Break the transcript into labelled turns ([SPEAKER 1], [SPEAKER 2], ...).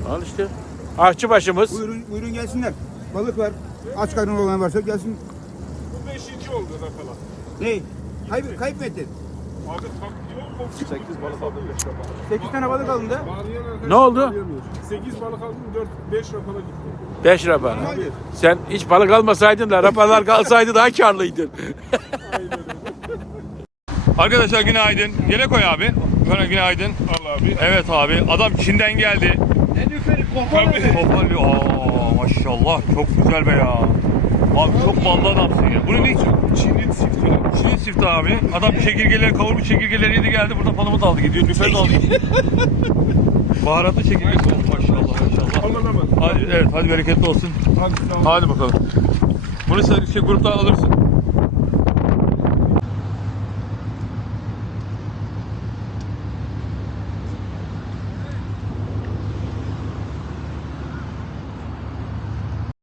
[SPEAKER 1] Al işte. Aşçıbaşımız.
[SPEAKER 2] Buyurun gelsinler. Balık var. Aç karnı olan varsa gelsin.
[SPEAKER 3] Bu 5. oldu Rapala.
[SPEAKER 2] Ne? Kayıp mı ettin?
[SPEAKER 3] Abi bak yok mu? 8 balık aldım 5 Rapala.
[SPEAKER 2] 8 tane balık alındı.
[SPEAKER 3] Bağlayan arkadaş
[SPEAKER 1] Ne oldu?
[SPEAKER 3] bağlayamıyor. 8 balık aldım 5 Rapala gitti.
[SPEAKER 1] 5 rapala.
[SPEAKER 2] Normaldir.
[SPEAKER 1] Sen hiç balık almasaydın da rapalar kalsaydı daha karlıydın.
[SPEAKER 4] Arkadaşlar günaydın. Gele koy abi. Bana günaydın.
[SPEAKER 3] Allah abi.
[SPEAKER 4] Evet abi. Adam Çin'den geldi. Kopalıyor. Aa maşallah. Çok güzel be ya. Abi çok ballı adamsın ya. Bunu ne?
[SPEAKER 3] Çin'in siftiri.
[SPEAKER 4] Çin'in sifti abi. Adam çekirgeleri kavurmuş çekirgeleri yedi geldi. Burada palamut aldı gidiyor. Lüfer de aldı gidiyor. Baharatlı çekirgesi oldu maşallah maşallah.
[SPEAKER 3] Aman aman.
[SPEAKER 4] Hadi evet hadi bereketli olsun.
[SPEAKER 3] Hadi sağ ol.
[SPEAKER 4] Hadi bakalım. Bunu sen gruptan alırsın.